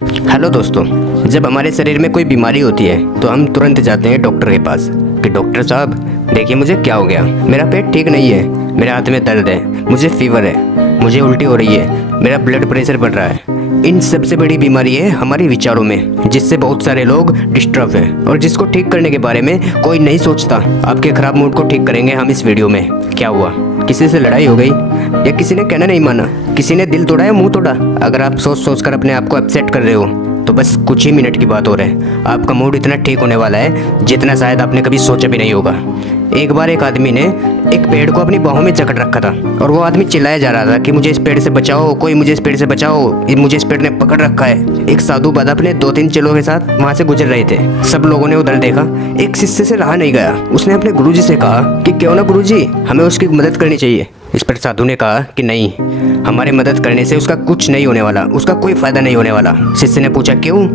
Hello दोस्तों, जब हमारे शरीर में कोई बीमारी होती है तो हम तुरंत जाते हैं डॉक्टर के पास कि डॉक्टर साहब देखिए मुझे क्या हो गया। मेरा पेट ठीक नहीं है, मेरे हाथ में दर्द है, मुझे फीवर है, मुझे उल्टी हो रही है, मेरा ब्लड प्रेशर बढ़ रहा है। इन सबसे बड़ी बीमारी है हमारे विचारों में, जिससे बहुत सारे लोग डिस्टर्ब हैं और जिसको ठीक करने के बारे में कोई नहीं सोचता। आपके खराब मूड को ठीक करेंगे हम इस वीडियो में। क्या हुआ, किसी से लड़ाई हो गई या किसी ने कहना नहीं माना, किसी ने दिल तोड़ा या मुंह तोड़ा? अगर आप सोच सोच कर अपने आप को अपसेट कर रहे हो तो बस कुछ ही मिनट की बात हो रहा है, आपका मूड इतना ठीक होने वाला है जितना शायद आपने कभी सोचा भी नहीं होगा। एक बार एक आदमी ने एक पेड़ को अपनी बाहों में जकड़ रखा था और वो आदमी चिल्लाया जा रहा था कि मुझे इस पेड़ से बचाओ, कोई मुझे इस पेड़ से बचाओ, मुझे इस पेड़ ने पकड़ रखा है। एक साधु बाबा अपने 2-3 चेलों के साथ वहाँ से गुजर रहे थे। सब लोगों ने उधर देखा, एक शिष्य से रहा नहीं गया। उसने अपने गुरुजी से कहा कि क्यों ना गुरुजी, हमें उसकी मदद करनी चाहिए। इस पर साधु ने कहा कि नहीं, हमारे मदद करने से उसका कुछ नहीं होने वाला, उसका कोई फायदा नहीं होने वाला। शिष्य ने पूछा क्यों?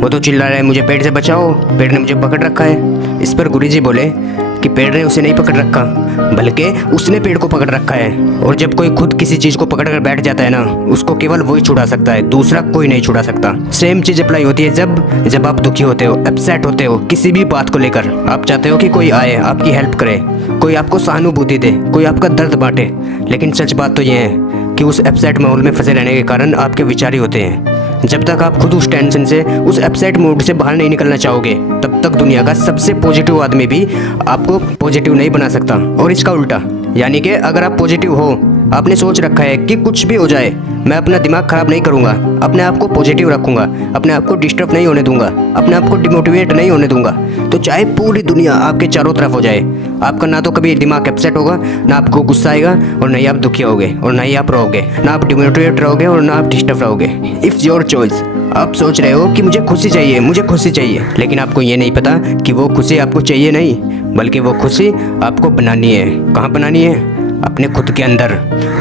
वो तो चिल्ला रहा है मुझे पेड़ से बचाओ, पेड़ ने मुझे पकड़ रखा है। इस पर गुरुजी बोले कि पेड़ ने उसे नहीं पकड़ रखा, बल्कि उसने पेड़ को पकड़ रखा है। और जब कोई खुद किसी चीज़ को पकड़ कर बैठ जाता है ना, उसको केवल वही छुड़ा सकता है, दूसरा कोई नहीं छुड़ा सकता। सेम चीज़ अप्लाई होती है जब आप दुखी होते हो, अपसेट होते हो किसी भी बात को लेकर। आप चाहते हो कि कोई आए आपकी हेल्प करे, कोई आपको सहानुभूति दे, कोई आपका दर्द बांटे। लेकिन सच बात तो ये है कि उस अपसेट माहौल में फंसे रहने के कारण आपके विचार ही होते हैं। जब तक आप खुद उस टेंशन से, उस अपसेट मूड से बाहर नहीं निकलना चाहोगे, तब तक दुनिया का सबसे पॉजिटिव आदमी भी आपको पॉजिटिव नहीं बना सकता। और इसका उल्टा, यानी कि अगर आप पॉजिटिव हो, आपने सोच रखा है कि कुछ भी हो जाए मैं अपना दिमाग खराब नहीं करूंगा, अपने आप को पॉजिटिव रखूंगा, अपने आप को डिस्टर्ब नहीं होने दूंगा, अपने आप को डिमोटिवेट नहीं होने दूंगा, तो चाहे पूरी दुनिया आपके चारों तरफ हो जाए, आपका ना तो कभी दिमाग अपसेट होगा, ना आपको गुस्सा आएगा, और ना ही आप दुखी होगे, और ना ही आप रहोगे, ना आप डिमोटिवेट रहोगे, और ना आप डिस्टर्ब रहोगे। It's your choice. आप सोच रहे हो कि मुझे खुशी चाहिए, मुझे खुशी चाहिए, लेकिन आपको ये नहीं पता कि वो खुशी आपको चाहिए नहीं, बल्कि वो खुशी आपको बनानी है। कहाँ बनानी है? अपने खुद के अंदर,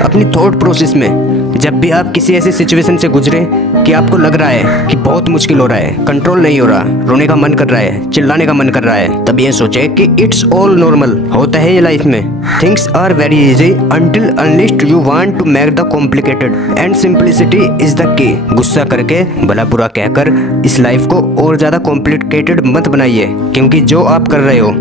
अपनी थॉट प्रोसेस में। जब भी आप किसी ऐसी सिचुएशन से गुजरे कि आपको लग रहा है कि बहुत मुश्किल हो रहा है, कंट्रोल नहीं हो रहा, रोने का मन कर रहा है, चिल्लाने का मन कर रहा है, तब ये सोचे कि इट्स ऑल नॉर्मल। होता है ये लाइफ में, things are very easy until unless you want to make the complicated, and simplicity is the key. गुस्सा करके, भला बुरा कहकर इस लाइफ को और ज़्यादा कॉम्प्लिकेटेड मत बनाइए, क्योंकि जो आप कर रहे हो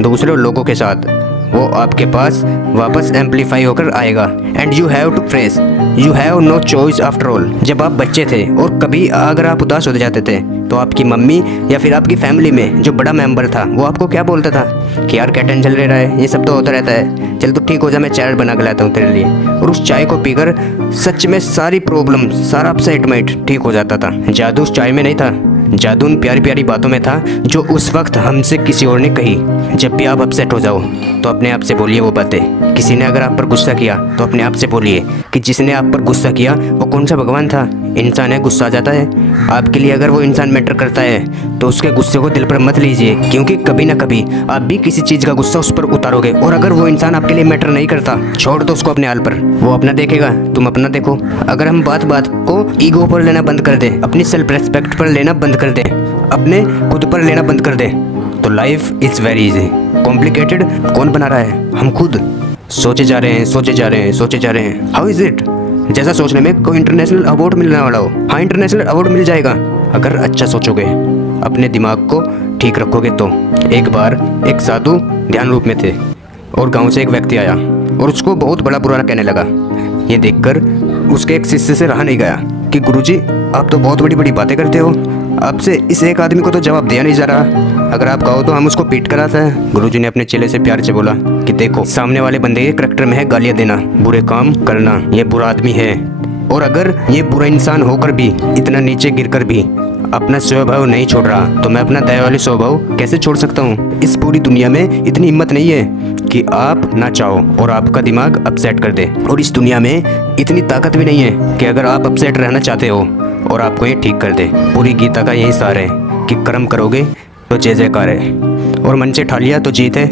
दूसरे लोगों के साथ, वो आपके पास वापस एम्पलीफाई होकर आएगा। And you have to face, you have no choice after all. जब आप बच्चे थे और कभी अगर आप उदास हो जाते थे तो आपकी मम्मी या फिर आपकी फैमिली में जो बड़ा मेंबर था वो आपको क्या बोलता था कि यार क्या टेंशन ले रहा है, ये सब तो होता रहता है, चल तू ठीक हो जा, मैं चाय बना के लाता हूँ तेरे लिए। और उस चाय को पीकर सच में सारी प्रॉब्लम, सारा अपसेटमेंट ठीक हो जाता था। जादू उस चाय में नहीं था, जादू उन प्यारी प्यारी बातों में था जो उस वक्त हमसे किसी और ने कही। जब भी आप अपसेट हो जाओ तो अपने आप से बोलिए वो बातें। किसी ने अगर आप पर गुस्सा किया तो अपने आप से बोलिए कि जिसने आप पर गुस्सा किया वो कौन सा भगवान था? इंसान है, गुस्सा आ जाता है। आपके लिए अगर वो इंसान मैटर करता है तो उसके गुस्से को दिल पर मत लीजिए, क्योंकि कभी ना कभी आप भी किसी चीज़ का गुस्सा उस पर उतारोगे। और अगर वो इंसान आपके लिए मैटर नहीं करता, छोड़ दो उसको अपने हाल पर, वो अपना देखेगा, तुम अपना देखो। अगर हम बात बात को ईगो पर लेना बंद कर दें, अपनी सेल्फ रेस्पेक्ट पर लेना बंद कर दें, अपने खुद पर लेना बंद कर दें, तो life is very easy. Complicated कौन बना रहा है? हम खुद। सोचे जा रहे हैं, सोचे जा रहे हैं, सोचे जा रहे हैं। How is it? जैसा सोचने में कोई इंटरनेशनल अवार्ड मिलने वाला हो। हाँ, इंटरनेशनल अवार्ड मिल जाएगा अगर अच्छा सोचोगे, अपने दिमाग को ठीक रखोगे तो। एक बार एक साधु ध्यान रूप में थे और गांव से एक व्यक्ति आया और उसको बहुत बड़ा बुरा कहने लगा। ये देखकर उसके एक शिष्य से रहा नहीं गया कि गुरुजी आप तो बहुत बड़ी बड़ी बातें करते हो, आपसे इस एक आदमी को तो जवाब दिया नहीं जा रहा, अगर आप कहो तो हम उसको पीट कर आता है। गुरुजी ने अपने चेले से प्यार से बोला कि देखो, सामने वाले बंदे के करैक्टर में है गालियाँ देना, बुरे काम करना, ये बुरा आदमी है। और अगर ये बुरा इंसान होकर भी, इतना नीचे गिरकर भी अपना स्वभाव नहीं छोड़ रहा, तो मैं अपना दया वाले स्वभाव कैसे छोड़ सकता हूँ? इस पूरी दुनिया में इतनी हिम्मत नहीं है कि आप ना चाहो और आपका दिमाग अपसेट कर दे। और इस दुनिया में इतनी ताकत भी नहीं है कि अगर आप अपसेट रहना चाहते हो और आपको ये ठीक कर दे। पूरी गीता का यही सार है कि कर्म करोगे तो जय जयकार है, और मन से ठान लिया तो जीत है,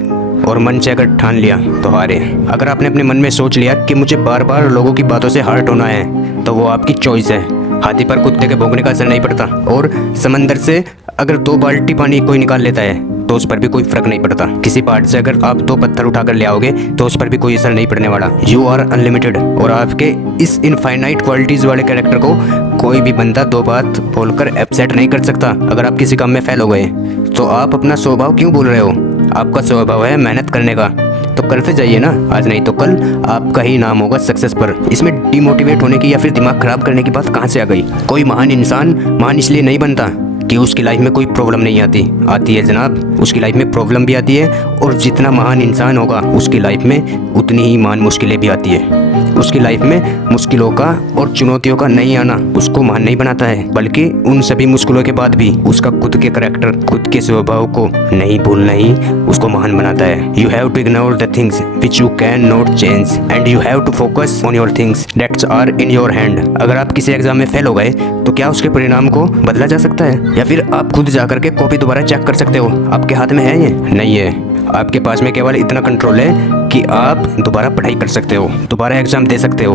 और मन से अगर ठान लिया तो हार है। अगर आपने अपने मन में सोच लिया कि मुझे बार बार लोगों की बातों से हर्ट होना है, तो वो आपकी चॉइस है। हाथी पर कुत्ते के भौंकने का असर नहीं पड़ता। और समंदर से अगर 2 बाल्टी पानी कोई निकाल लेता है तो उस पर भी कोई फर्क नहीं पड़ता। किसी पहाड़ से अगर आप 2 पत्थर उठाकर ले आओगे तो उस पर भी कोई असर नहीं पड़ने वाला। You are unlimited. और आपके इस इनफाइनाइट क्वालिटीज वाले कैरेक्टर को कोई भी बंदा 2 बात बोलकर अपसेट नहीं कर सकता। अगर आप किसी काम में फेल हो गए तो आप अपना स्वभाव क्यों भूल रहे हो? आपका स्वभाव है मेहनत करने का, तो करते जाइए ना। आज नहीं तो कल आपका ही नाम होगा सक्सेस पर। इसमें डिमोटिवेट होने की या फिर दिमाग खराब करने की बात कहाँ से आ गई? कोई महान इंसान महान इसलिए नहीं बनता कि उसकी लाइफ में कोई प्रॉब्लम नहीं आती है जनाब। उसकी लाइफ में प्रॉब्लम भी आती है, और जितना महान इंसान होगा उसकी लाइफ में उतनी ही महान मुश्किलें भी आती है। उसकी लाइफ में मुश्किलों का और चुनौतियों का नहीं आना उसको महान नहीं बनाता है, बल्कि उन सभी मुश्किलों के बाद भी उसका खुद के करैक्टर, खुद के स्वभाव को नहीं भूलना ही उसको महान बनाता है। You have to ignore the things which you can not change and you have to focus on your things that's are in your hand. अगर आप किसी एग्जाम में फेल हो गए तो क्या उसके परिणाम को बदला जा सकता है? या फिर आप खुद जाकर के कॉपी दोबारा चेक कर सकते हो? आपके हाथ में है ये? नहीं है। आपके पास में केवल इतना कंट्रोल है कि आप दोबारा पढ़ाई कर सकते हो, दोबारा एग्जाम दे सकते हो।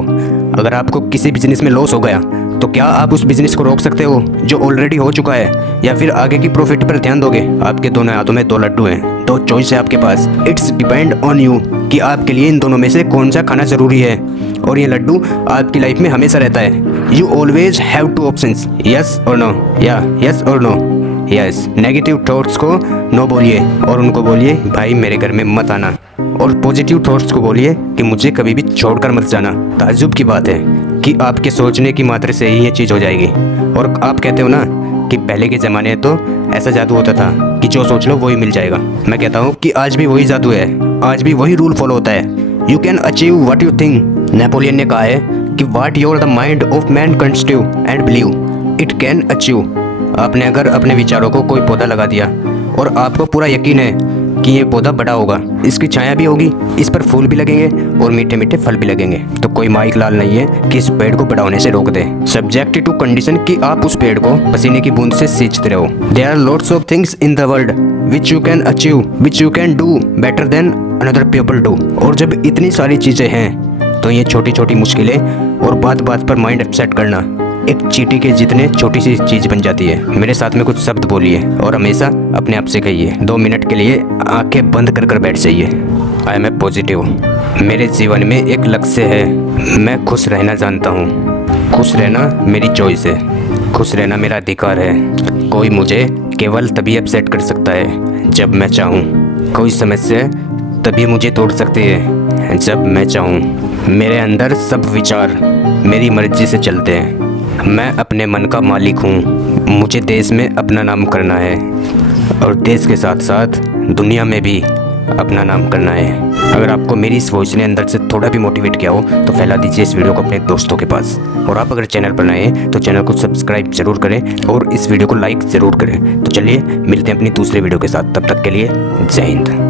अगर आपको किसी बिजनेस में लॉस हो गया तो क्या आप उस बिजनेस को रोक सकते हो जो ऑलरेडी हो चुका है, या फिर आगे की प्रॉफिट पर ध्यान दोगे? आपके दोनों हाथों में 2 लड्डू हैं, 2 चॉइस है आपके पास। इट्स डिपेंड ऑन यू कि आपके लिए इन दोनों में से कौन सा खाना जरूरी है, और ये लड्डू आपकी लाइफ में हमेशा रहता है। You always have 2 options, yes और नो, या यस और नो। यस, नेगेटिव थॉट्स को नो बोलिए और उनको बोलिए भाई मेरे घर में मत आना, और पॉजिटिव थॉट्स को बोलिए कि मुझे कभी भी छोड़कर मत जाना। ताज्जुब की बात है कि आपके सोचने की मात्रा से ही ये चीज़ हो जाएगी। और आप कहते हो ना कि पहले के ज़माने तो ऐसा जादू होता था कि जो सोच लो वही मिल जाएगा। मैं कहता हूँ कि आज भी वही जादू है, आज भी वही रूल फॉलो होता है। You can achieve what you think. Napoleon ने कहा है कि what your the mind of man constitute and believe it can achieve. आपने अगर अपने विचारों को कोई पौधा लगा दिया और आपको पूरा यकीन है कि ये पौधा बड़ा होगा, इसकी छाया भी होगी, इस पर फूल भी लगेंगे और मीठे मीठे फल भी लगेंगे, तो कोई माइक लाल नहीं है कि इस पेड़ को बड़ा होने से रोक दे। सब्जेक्ट टू कंडीशन कि आप उस पेड़ को पसीने की बूंद से सींचते रहो। There are lots of things in the world which you can achieve, which you can do better than another people do. और जब इतनी सारी चीज़ें हैं तो ये छोटी छोटी मुश्किलें और बात बात पर माइंड अपसेट करना एक चींटी के जितने छोटी सी चीज़ बन जाती है। मेरे साथ में कुछ शब्द बोलिए और हमेशा अपने आप से कहिए। 2 मिनट के लिए आंखें बंद कर कर बैठ जाइए। I am a positive. मेरे जीवन में एक लक्ष्य है, मैं खुश रहना जानता हूँ। खुश रहना मेरी चॉइस है, खुश रहना मेरा अधिकार है। कोई मुझे केवल तभी अपसेट कर सकता है जब मैं चाहूँ। कोई समस्या तभी मुझे तोड़ सकती है जब मैं चाहूँ। मेरे अंदर सब विचार मेरी मर्जी से चलते हैं। मैं अपने मन का मालिक हूँ। मुझे देश में अपना नाम करना है और देश के साथ साथ दुनिया में भी अपना नाम करना है। अगर आपको मेरी इस वॉइस ने अंदर से थोड़ा भी मोटिवेट किया हो तो फैला दीजिए इस वीडियो को अपने दोस्तों के पास। और आप अगर चैनल पर नए हैं तो चैनल को सब्सक्राइब जरूर करें और इस वीडियो को लाइक ज़रूर करें। तो चलिए मिलते हैं अपनी दूसरे वीडियो के साथ, तब तक के लिए जय हिंद।